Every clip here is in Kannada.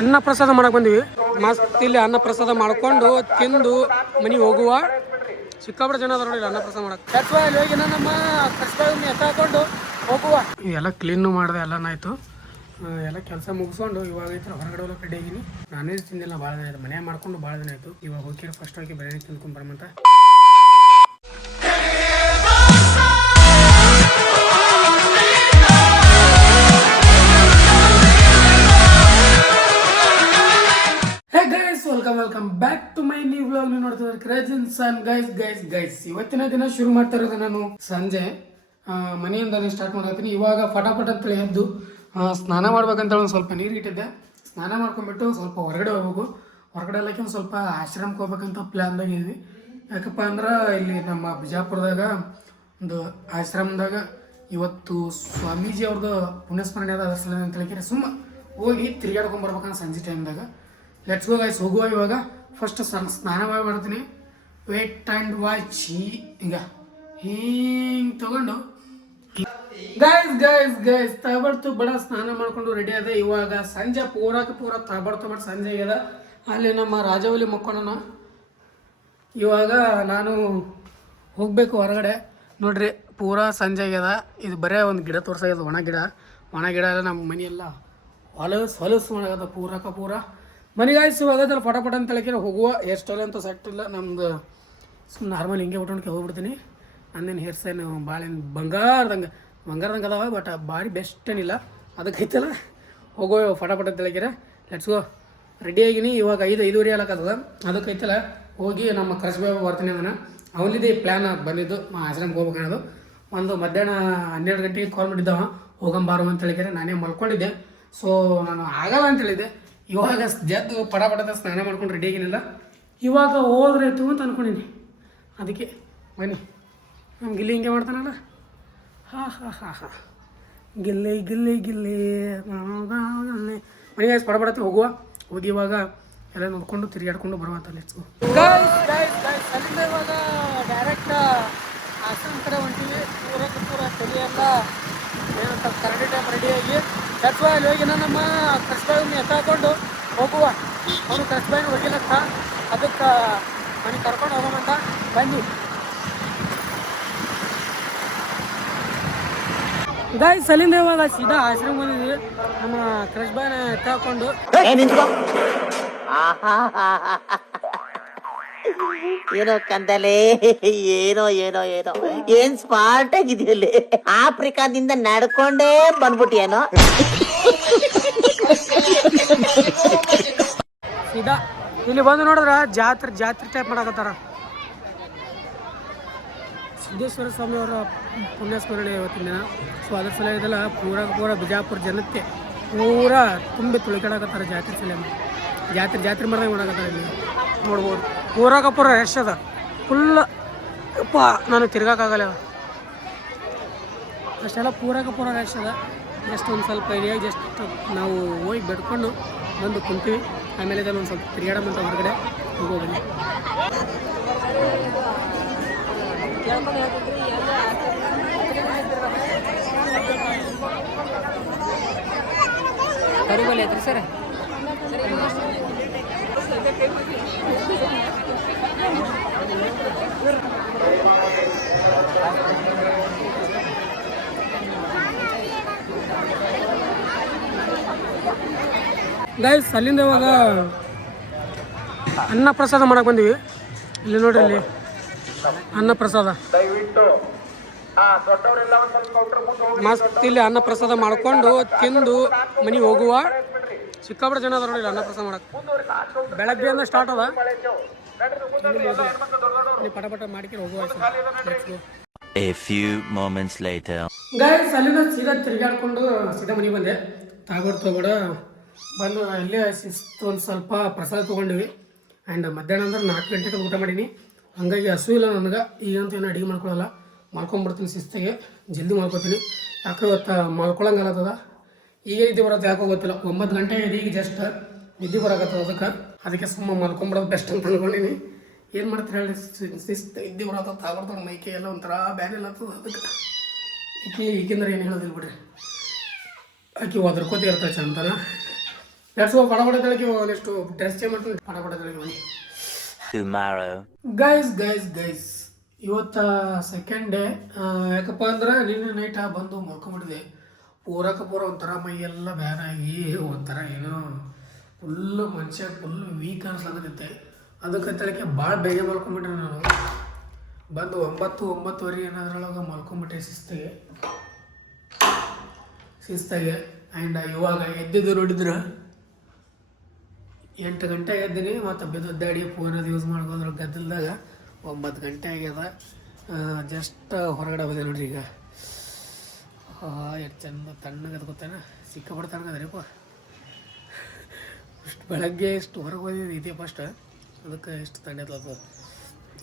ಅನ್ನ ಪ್ರಸಾದ ಮಾಡಕ್ ಬಂದಿವಿ. ಮಸ್ತ್ ಇಲ್ಲಿ ಅನ್ನ ಪ್ರಸಾದ ಮಾಡ್ಕೊಂಡು ತಿಂದು ಮನೆಗೆ ಹೋಗುವ. ಸಿಕ್ಕಾಪಟ್ಟೆ ಜನ ಅದ್ರ ನೋಡಿ ಅನ್ನ ಪ್ರಸಾದ ಮಾಡಕ್ಕೆ ನಮ್ಮ ಎತ್ತಾಕೊಂಡು ಹೋಗುವ. ಎಲ್ಲ ಕ್ಲೀನು ಮಾಡಿದೆ ಎಲ್ಲನಾಯ್ತು ಆಯ್ತು ಎಲ್ಲ ಕೆಲಸ ಮುಗಿಸ್ಕೊಂಡು ಇವಾಗ ಐತ್ರ ಹೊರಗಡೆ ಹೋಗೋ ಕಡೆ ನಾನ್ ವೆಜ್ ತಿಂದಿಲ್ಲ ಭಾಳ ದಿನ ಆಯ್ತು. ಮನೆ ಮಾಡ್ಕೊಂಡು ಭಾಳ ದಿನ ಆಯ್ತು. ಇವಾಗ ಹೋಗಿ ಫಸ್ಟ್ ಹೋಗಿ ಬಿರಿಯಾನಿ ತಿನ್ಕೊಂಡ್ ಬರಮಂತ. Vlog craze in sun guys guys guys ಇವತ್ತಿನ ದಿನ ಶುರು ಮಾಡ್ತಾ ಇರೋದು ನಾನು ಸಂಜೆ. ಮನೆಯಿಂದಲೇ ಮನೆಯಿಂದ ಸ್ಟಾರ್ಟ್ ಮಾಡತ್ತೀನಿ ಇವಾಗ ಫಟಾಫಟ್ ಅಂತೇಳಿ ಎದ್ದು ಸ್ನಾನ ಮಾಡ್ಬೇಕಂತ ಒಂದು ಸ್ವಲ್ಪ ನೀರು ಇಟ್ಟಿದ್ದೆ. ಸ್ನಾನ ಮಾಡ್ಕೊಂಡ್ಬಿಟ್ಟು ಸ್ವಲ್ಪ ಹೊರಗಡೆ ಹೋಗ್ಬೇಕು. ಹೊರಗಡೆ ಎಲ್ಲಕ್ಕೆ ಒಂದು ಸ್ವಲ್ಪ ಆಶ್ರಮಕ್ಕೆ ಹೋಗ್ಬೇಕಂತ ಪ್ಲ್ಯಾನ್ದಾಗ ಇದ್ವಿ. ಯಾಕಪ್ಪ ಅಂದ್ರೆ ಇಲ್ಲಿ ನಮ್ಮ ಬಿಜಾಪುರದಾಗ, ಒಂದು ಆಶ್ರಮದಾಗ ಇವತ್ತು ಸ್ವಾಮೀಜಿ ಅವ್ರದ್ದು ಪುಣ್ಯಸ್ಮರಣೆ ಅದ. ಅಂತ ಸುಮ್ಮ ಹೋಗಿ ತಿರ್ಗಾಡ್ಕೊಂಬರ್ಬೇಕಂತ ಸಂಜೆ ಟೈಮ್ದಾಗ ಲೆಟ್ಸ್ ಗೋ ಗಾಯ್ಸ್ ಹೋಗುವ ಇವಾಗ. ಫಸ್ಟ್ ಸ್ನಾನ ಮಾಡಿ ಬರ್ತೀನಿ ವೇಟ್ ಆ್ಯಂಡ್ ವಾಚ್ ಈಗ ಹಿಂಗೆ ತಗೊಂಡು ಗೈಸ್ ಗೈಸ್ ಗೈಸ್ ತಾಬರ್ತು ಬಡ ಸ್ನಾನ ಮಾಡ್ಕೊಂಡು ರೆಡಿ ಅದ ಇವಾಗ ಸಂಜೆ ಪೂರಕ ಪೂರ ತಬಡ್ ತಬಡ್ ಸಂಜೆ ಆಗ್ಯದ ಅಲ್ಲಿ ನಮ್ಮ ರಾಜವಲಿ ಮಕ್ಕೊಂಡನ ಇವಾಗ ನಾನು ಹೋಗ್ಬೇಕು ಹೊರಗಡೆ ನೋಡ್ರಿ ಪೂರಾ ಸಂಜೆ ಆಗ್ಯದ ಇದು ಬರೇ ಒಂದು ಗಿಡ ತೋರ್ಸಾಗ್ಯದ ಒಣ ಗಿಡ ಒಣ ಗಿಡ ಎಲ್ಲ ನಮ್ಮ ಮನೆಯೆಲ್ಲ ಹೊಲಸು ಹೊಲಸು ಒಣಗದ ಪೂರಕ ಪೂರ ಮನೆಗಾಯ್ಸು ಅದಲ್ಲ ಪಟ ಅಂತ ಹೇಳಕ್ಕೆ ಹೋಗುವ. ಹೇರ್ ಸ್ಟೈಲ್ ಅಂತ ಸೆಟ್ ಇಲ್ಲ. ನಮ್ದು ಸುಮ್ಮನೆ ನಾರ್ಮಲ್ ಹಿಂಗೆ ಉಟ್ಕೊಂಡು ಹೋಗ್ಬಿಡ್ತೀನಿ. ನಂದೇನು ಹೇರ್ ಸ್ಟೈಲ್ ಭಾಳ ಬಂಗಾರದಂಗೆ ಬಂಗಾರದಂಗೆ ಅದಾವ ಬಟ್ ಭಾರಿ ಬೆಸ್ಟ್ ಏನಿಲ್ಲ. ಅದಕ್ಕೆ ಐತಲ್ಲ ಹೋಗೋ ಫಟಾಫಟ ಅಂತ ಹೇಳಕ್ಕೆ ಲೆಟ್ಸ್ ಗೋ ರೆಡಿ ಆಗಿನಿ. ಇವಾಗ ಐದು, ಐದುವರೆ ಆಗತ್ತದ ಅದಕ್ಕೆ ಐತಲ್ಲ ಹೋಗಿ ನಮ್ಮ ಕರಸ್ಬೇ ಬರ್ತೀನಿ ಅದನ್ನು. ಅವನಿದೆ ಪ್ಲ್ಯಾನ್ ಬಂದಿದ್ದು. ಆಶ್ರಮಕ್ಕೆ ಹೋಗ್ಬೇಕನ್ನೋದು. ಒಂದು ಮಧ್ಯಾಹ್ನ ಹನ್ನೆರಡು ಗಂಟೆಗೆ ಕಾಲ್ ಮಾಡಿದ್ದವ. ಹೋಗಂಬಾರು ಅಂತ ಹೇಳಿದ್ರೆ ನಾನೇ ಮಲ್ಕೊಂಡಿದ್ದೆ. ಸೊ ನಾನು ಆಗಲ್ಲ ಅಂತ ಹೇಳಿದ್ದೆ. ಇವಾಗ ಜದ್ದು ಪಡ ಪಡದ ಸ್ನಾನ ಮಾಡ್ಕೊಂಡು ರೆಡಿ ಆಗಿನಲ್ಲ? ಇವಾಗ ಹೋದ್ರೆ ಆಯ್ತು ಅಂತ ಅನ್ಕೊಂಡಿನಿ. ಅದಕ್ಕೆ ಬನ್ನಿ. ನಮ್ಮ ಗಿಲ್ಲಿ ಹಿಂಗೆ ಮಾಡ್ತಾನಲ್ಲ? ಹಾ ಹಾ ಹಾ ಹಾ. ಗಿಲ್ಲಿ ಗಿಲ್ಲಿ ಗಿಲ್ಲಿ. ಗಿಲ್ಲಿ. ಮನೆಗೆ ಪಡ ಪಡತ್ತೆ ಹೋಗುವ. ಹೋಗಿ ಇವಾಗ ಎಲ್ಲ ನೋಡ್ಕೊಂಡು ತಿರುಗಾಡ್ಕೊಂಡು ಬರುವಂತ ಲೆಟ್ಸ್ ಅಲ್ಲಿಂದ ಇವಾಗ ಡೈರೆಕ್ಟ್ ಆಶ್ರಮ ಕಡೆ ಹೊಂಟಿವಿ. ಪೂರ ಪೂರ ತಲೆ ಎಲ್ಲ. ಏನಂತ ಕರಡಿ ಟೈಪ್ ರೆಡಿಯಾಗಿ ದಟ್ಸ್ ಅಲ್ಲಿ ಹೋಗಿ ನಮ್ಮ ಕೃಷ್ಣನ ಎತ್ತ ಹಾಕೊಂಡು ಹೋಗುವ. ಅವನು ಕಸ್ಬಾಯಿನ ಹೋಗಿಲ್ಲಕ್ಕ ಅದಕ್ಕೆ ಮನೆ ಕರ್ಕೊಂಡು ಹೋಗೋಮಂತ ಬನ್ನಿ ಗಾಯ್ ಸಲಿಂದ ಇವಾಗ ಸೀದಾ ಆಶ್ರಮ ಬಂದಿದ್ವಿ. ನಮ್ಮ ಕೃಷ್ಬಾಯಿನ ಎತ್ತಾಕೊಂಡು ಏನೋ ಕಂದಲೆ, ಏನೋ ಏನೋ ಏನೋ. ಏನ್ ಸ್ಮಾರ್ಟ್ ಆಗಿದೆಯಲ್ಲಿ ಆಫ್ರಿಕಾದಿಂದ ನಡ್ಕೊಂಡೇ ಬಂದ್ಬಿಟ್ಟಿಯೇನೋ? ಇದ ಇಲ್ಲಿ ಬಂದು ನೋಡಿದ್ರ ಜಾತ್ರೆ ಜಾತ್ರೆ ಟೈಪ್ ಮಾಡಕತ್ತಾರ. ಸಿದ್ದೇಶ್ವರ ಸ್ವಾಮಿ ಅವರ ಪುಣ್ಯಸ್ಮರಣೆ ಇವತ್ತಿನ ದಿನ. ಸೊ ಅದ್ರ ಸಲ ಇದೆಲ್ಲ ಪೂರ ಪೂರ ಬಿಜಾಪುರ ಜನತೆ ಪೂರ ತುಂಬಿ ತುಳಿಕಾಡಕತ್ತಾರ ಜಾತ್ರೆ ಸಲ ಜಾತ್ರೆ ಜಾತ್ರೆ ಮಾಡ್ದಂಗೆ ಮಾಡಕತ್ತಾರ ಇಲ್ಲಿ. ನೋಡ್ಬೋದು. ಪೂರಾಗ ಪೂರ ರಶ್ ಅದ. ಫುಲ್ ಅಪ್ಪ ನಾನು ತಿರ್ಗಾಕಾಗಲ್ಲ ಅಷ್ಟೆಲ್ಲ ಪೂರಾಗ ಪೂರ ರಶ್ ಅದ. ಜಸ್ಟ್ ಒಂದು ಸ್ವಲ್ಪ ಇದೆಯಾಗಿ ಜಸ್ಟ್ ನಾವು ಹೋಗಿ ಬೆಡ್ಕೊಂಡು ಬಂದು ಕುಂತೀವಿ. ಆಮೇಲೆ ಇದನ್ನು ಒಂದು ಸ್ವಲ್ಪ ತಿರುಗಾಡಮಂತ ಹೊರಗಡೆ ಹೋಗೋದಿಲ್ಲ ಕರಿಬಲ್ಲಿ ಐತ್ರಿ ಸರ್? ಗೈಸ್ ಅಲ್ಲಿಂದ ಇವಾಗ ಅನ್ನ ಪ್ರಸಾದ ಮಾಡಕ್ ಬಂದಿವಿ. ಇಲ್ಲಿ ನೋಡ್ರಿ ಇಲ್ಲಿ. ಅನ್ನ ಪ್ರಸಾದ. ಮಸ್ತ್ ಇಲ್ಲಿ ಅನ್ನ ಪ್ರಸಾದ ಮಾಡ್ಕೊಂಡು ತಿಂದು ಮನೆಗೆ ಹೋಗುವ. ಸಿಕ್ಕಾಪಟ್ಟೆ ಜನ ಅದ ನೋಡಿ ಅನ್ನ ಪ್ರಸಾದ ಮಾಡಕ್. ಬೆಳಗ್ಗೆಯಿಂದ ಸ್ಟಾರ್ಟ್ ಅದ. ಪಟ ಪಟ ಮಾಡ್ಕೊಂಡು ಹೋಗುವ. A few moments later. ಗಾಯಸ್ ಅಲ್ಲಿಂದ ಸೀದಾ ತಿರುಗಾಡ್ಕೊಂಡು ಸೀದಾ ಮನೆಗೆ ಬಂದೆ. ತಾಗೋಡ್ ತಗೋಡ ಬಂದು ಇಲ್ಲೇ ಶಿಸ್ತು ಒಂದು ಸ್ವಲ್ಪ ಪ್ರಸಾದ ತೊಗೊಂಡಿವಿ. ಆ್ಯಂಡ್ ಮಧ್ಯಾಹ್ನ ಅಂದ್ರೆ ನಾಲ್ಕು ಗಂಟೆಗೆ ಊಟ ಮಾಡೀನಿ. ಹಂಗಾಗಿ ಹಸು ಇಲ್ಲ ನನಗೆ. ಈಗಂತೂ ಏನು ಅಡುಗೆ ಮಾಡ್ಕೊಳ್ಳಲ್ಲ ಮಾಡ್ಕೊಂಡ್ಬಿಡ್ತೀನಿ ಶಿಸ್ತಿಗೆ. ಜಲ್ದಿ ಮಾಡ್ಕೊತೀನಿ. ಯಾಕೆ ಇವತ್ತು ಮಾಡ್ಕೊಳಂಗಲ್ಲತ್ತದ ಈಗ ನಿದ್ದೆ ಬರುತ್ತೆ ಯಾಕೋ ಗೊತ್ತಿಲ್ಲ. ಒಂಬತ್ತು ಗಂಟೆ ಇದೆ ಈಗ ಜಸ್ಟ್ ನಿದ್ದೆ ಬರಾಕತ್ತದ ಅದಕ್ಕೆ? ಅದಕ್ಕೆ ಸುಮ್ಮನೆ ಮಲ್ಕೊಂಬಿಡೋದು ಬೆಸ್ಟ್ ಅಂತ ಅನ್ಕೊಂಡಿನಿ. ಏನು ಮಾಡ್ತೀರಿ ಹೇಳಿ ಶಿಸ್ತು ನಿದ್ದೆ ಬರತ್ತ ತಾಗೊಡ್ತಾನೆ ಮೈಕೆ ಎಲ್ಲ ಒಂಥರ ಬ್ಯಾರೆ ಇಲ್ಲತ್ತದ ಅದಕ್ಕೆ. ಈಕೆ ಈಗಿಂದ್ರೆ ಏನು ಹೇಳೋದಿಲ್ಲ ಬಿಡ್ರಿ. ಆಕೆ ಒದರ್ಕೋತಿ ಇರ್ತಾಳೆ ಚಂದನ. ನೆಕ್ಸ್ಟ್ ಬಡ ಒಂದಿಷ್ಟು ಡ್ರೆಸ್ ಚೇಂಜ್ ಮಾಡ್ತೀನಿ? ಬಡಬಡ ಪಡ ತೆಳಗೆ ಬನ್ನಿ. ಗೈಸ್ ಗೈಸ್ ಗೈಸ್ ಇವತ್ತ ಸೆಕೆಂಡ್ ಡೇ ಯಾಕಪ್ಪ ಅಂದ್ರೆ ನಿನ್ನೆ ನೈಟ್ ಬಂದು ಮಲ್ಕೊಂಬಿಡಿದೆ. ಪೂರಕ ಪೂರ ಒಂಥರ ಮೈ ಎಲ್ಲ ಬ್ಯಾರಾಗಿ ಒಂಥರ ಏನೋ ಫುಲ್ ಮನುಷ್ಯ ಫುಲ್ ವೀಕ್ ಅನ್ಸ್ಲಾಗತ್ತೈತೆ ಅದಕ್ಕೆ ತಳಕ್ಕೆ ಭಾಳ ಬೇಗ ಮಲ್ಕೊಂಬಿಟ್ರೆ ನಾನು. ಬಂದು ಒಂಬತ್ತು ಒಂಬತ್ತುವರೆ ಏನಾದ್ರೊಳಗೆ ಮಲ್ಕೊಂಬಿಟ್ಟೆ ಶಿಸ್ತಿಗೆ. ಶಿಸ್ತಾಗೆ. ಆ್ಯಂಡ್ ಇವಾಗ ಎದ್ದಿದ್ದು ನೋಡಿದ್ರೆ? ಎಂಟು ಗಂಟೆ ಎದ್ದೀನಿ ಮತ್ತು ಬಿದ್ದೊದ್ದಾಡಿ ಫೋನ್ ಅದು ಯೂಸ್ ಮಾಡ್ಕೊಂಡ್ರೆ ಗದ್ದಲ್ದಾಗ. ಒಂಬತ್ತು ಗಂಟೆ ಆಗ್ಯದ. ಜಸ್ಟ್ ಹೊರಗಡೆ ಹೋದೆ ನೋಡ್ರಿ ಈಗ. ಎಷ್ಟು ಚಂದ ತಣ್ಣಗದ ಗೊತ್ತೇನ? ಸಿಕ್ಕಾಪಡ್ತಾನೆ ತಣ್ಣಗದ್ರಿಪ್ಪ ಇಷ್ಟು ಬೆಳಗ್ಗೆ ಇಷ್ಟು ಹೊರಗೆ ಹೋದಿದ್ದು ಇದೆ ಫಸ್ಟ್. ಅದಕ್ಕೆ ಇಷ್ಟು ತಣ್ಣದ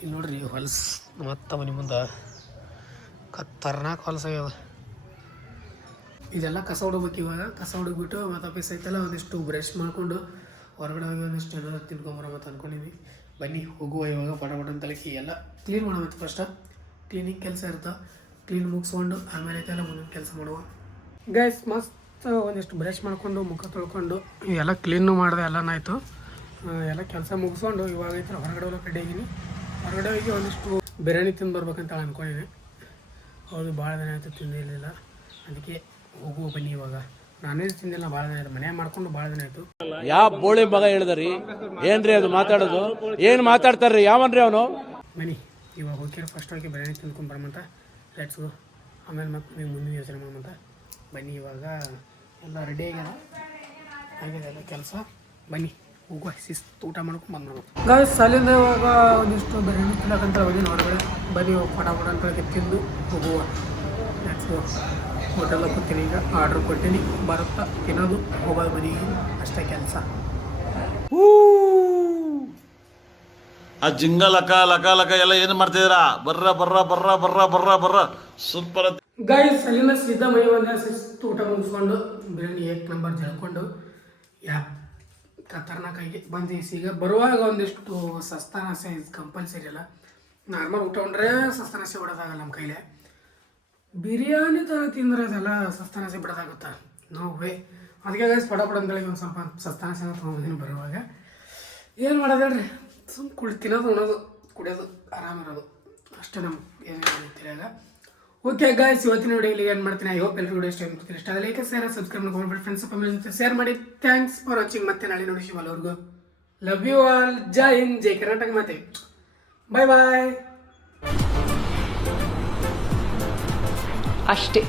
ಇಲ್ಲಿ ನೋಡ್ರಿ ಹೊಲ್ಸ್ ಮತ್ತೆ ಮನೆ ಮುಂದೆ ಕತ್ತರ್ನಾಕ್ ಹೊಲಸ ಆಗ್ಯದ ಇದೆಲ್ಲ ಕಸ ಹೊಡ್ಬೇಕು ಇವಾಗ ಕಸ ಹೊಡ್ಬಿಟ್ಟು ಮತ್ತು ಆಫೀಸ್ ಐತಲ್ಲ, ಒಂದಿಷ್ಟು ಬ್ರಷ್ ಮಾಡಿಕೊಂಡು ಹೊರಗಡೆ ಹೋಗಿ ಒಂದಿಷ್ಟು ಏನಾದ್ರು ತಿನ್ಕೊಂಬರೋ ಮತ್ತು ಅಂದ್ಕೊಂಡಿದ್ವಿ ಬನ್ನಿ, ಹೋಗುವ ಇವಾಗ ಪಟ ಪಟ ಅಂತ ಎಲ್ಲ ಕ್ಲೀನ್ ಮಾಡಬೇಕು ಫಸ್ಟ್ ಕ್ಲೀನಿಂಗ್ ಕೆಲಸ ಇರ್ತಾವೆ ಕ್ಲೀನ್ ಮುಗಿಸ್ಕೊಂಡು ಆಮೇಲೆ ಐತೆಲ್ಲ ಮುಂದಿನ ಕೆಲಸ ಮಾಡುವ. ಗೈಸ್ ಮಸ್ತ್. ಒಂದಿಷ್ಟು ಬ್ರಷ್ ಮಾಡ್ಕೊಂಡು ಮುಖ ತೊಳ್ಕೊಂಡು ಎಲ್ಲ ಕ್ಲೀನು ಮಾಡಿದೆ ಎಲ್ಲನಾಯಿತು ಎಲ್ಲ ಕೆಲಸ ಮುಗಿಸ್ಕೊಂಡು ಇವಾಗ ಐತೆ ಹೊರಗಡೆ ಹೋಗಕ್ಕೆ ರೆಡಿ ಆಗಿನಿ ಹೊರಗಡೆ ಹೋಗಿ ಒಂದಿಷ್ಟು ಬಿರಿಯಾನಿ ತಿಂದು ಬರ್ಬೇಕಂತ ಅಂದ್ಕೊಂಡಿದ್ದೀನಿ ಹೌದು ಭಾಳ ದಿನ ಆಯಿತು ತಿಂದಿರಲಿಲ್ಲ ಅದಕ್ಕೆ ಹೋಗುವ ಬನ್ನಿ ಇವಾಗ. ನಾನ್ ವೆಜ್ ತಿಂದಿಲ್ಲ ಭಾಳ ದಿನ ಆಯಿತು. ಮನೆ ಮಾಡ್ಕೊಂಡು ಭಾಳ ದಿನ ಆಯಿತು. ಯಾವ ಬೋಳಿ ಮಗ ಹೇಳಿದ್ರಿ? ಏನ್ರಿ ಅದು ಮಾತಾಡೋದು? ಏನು ಮಾತಾಡ್ತಾರ್ರಿ? ಯಾವನ್ರಿ ಅವನು? ಬನ್ನಿ ಇವಾಗ ಹೋಗಿ ಫಸ್ಟ್ ಹೋಗಿ ಬಿರಿಯಾನಿ ತಿಂದ್ಕೊಂಡು ಬರಮಂತ. ಲೆಟ್ಸ್ ಗೋ ಆಮೇಲೆ ಮತ್ತೆ ನೀವು ಮುಂದಿನ ಯೋಚನೆ ಮಾಡಮಂತ. ಬನ್ನಿ ಇವಾಗ. ಎಲ್ಲ ರೆಡಿ ಆಗ್ಯದ ಆಗಿದೆ ಎಲ್ಲ ಕೆಲಸ. ಬನ್ನಿ ಹೋಗುವ. ಶಿಸ್ತು ಊಟ ಮಾಡ್ಕೊಂಡು ಬಂದು ಗಾಯ್ಸ್ ಅಲ್ಲಿಂದ ಇವಾಗ ಒಂದಿಷ್ಟು ಬರೀ ತಿನ್ನಕಂತ ಹೋಗಿ ಹೊರಗಡೆ ಬನ್ನಿ ಇವಾಗ ಪಟ ಪಟ ಅಂತ ತಿಂದು ಹೋಗುವ. ಹೋಟೆಲ್ ಕೊಡ್ತೀನಿ ಈಗ. ಆರ್ಡ್ರ್ ಕೊಡ್ತೀನಿ. ಬರುತ್ತಾ ತಿನ್ನೋದು ಹೋಗೋದು ಮನೆಗೆ ಅಷ್ಟೇ ಕೆಲಸ. ಆ ಜಿಂಗ ಲಕ ಲಕ ಲಕ ಎಲ್ಲ ಏನು ಮಾಡ್ತಿದ್ದೀರಾ? ಬರ್ರ ಬರ್ರ ಬರ್ರ ಬರ್ರ ಬರ್ರ ಬರ್ರ. ಸೂಪರ್ ಗೈಸ್ ಅಲ್ಲಿಂದ ಸಿದ್ಧ ಮೈ ಬಂದ ಶಿಸ್ತು ಊಟ ಮುಗಿಸ್ಕೊಂಡು ಬಿರಿಯಾನಿ ಏಕ್ ನಂಬರ್ ಜಳ್ಕೊಂಡು, ಯಾ, ಖತರ್ನಾಕಾಗಿ ಬಂದು ಈಗ ಬರುವಾಗ ಒಂದಿಷ್ಟು ಸಸ್ತಾನಾಸೆ ಕಂಪಲ್ಸರಿ ಅಲ್ಲ. ನಾರ್ಮಲ್ ಊಟ ಉಂಡ್ರೆ ಸಸ್ತಾನಾಸೆ ಬಿಡೋದಾಗಲ್ಲ ನಮ್ಮ ಕೈಲೇ. ಬಿರಿಯಾನಿ ಥರ ತಿಂದ್ರೆ ಅದೆಲ್ಲ ಸಸ್ತಾನಾಸೆ ಬಿಡೋದಾಗುತ್ತಾ? ನೋ ವೇ ಅದಕ್ಕೆ ಗೈಸ್ ಪಡ ಪಡ ಅಂತೇಳಿ ಒಂದು ಸ್ವಲ್ಪ ಸಸ್ತಾನಾಸೆ ತೊಗೊಂಡಿದ್ದೀನಿ ಬರುವಾಗ. ಏನು ಮಾಡೋದು ಹೇಳ್ರಿ? ಸುಮ್ ಕುಳ್ ತಿನ್ನೋದು ಉಣೋದು, ಕುಡಿಯೋದು ಆರಾಮಿರೋದು ಅಷ್ಟೇ ನಮ್ಗೆ ಏನು ತಿಳಿಯಲ್ಲ. ಓಕೆ ಗಾಯ್ಸ್ ಇವತ್ತಿನ ವಿಡಿಯೋ ಇಲ್ಲಿ ಏನು ಮಾಡ್ತೀನಿ? ಐ ಹೋಪ್ ಎಲ್ಲರೂ ವಿಡಿಯೋ ಇಷ್ಟ ಆಗ್ತಿರ್ತೀರಿ ಇಷ್ಟ ಲೈಕ್ ಶೇರ್ ಸಬ್ಸ್ಕ್ರೈಬ್ ಮಾಡ್ಕೊಂಡು ಫ್ರೆಂಡ್ಸ್ ಫ್ಯಾಮಿಲಿ ಜೊತೆ ಶೇರ್ ಮಾಡಿ. ಥ್ಯಾಂಕ್ಸ್ ಫಾರ್ ವಾಚಿಂಗ್ ಮತ್ತೆ ನಾಳೆ ನೋಡಿ ಶಿವಲ್ವರ್ಗು ಲವ್ ಯು ಆಲ್ ಜೈ ಇನ್ ಜೈ ಕರ್ನಾಟಕ ಮತ್ತೆ ಬಾಯ್ ಬಾಯ್ ಅಷ್ಟೇ.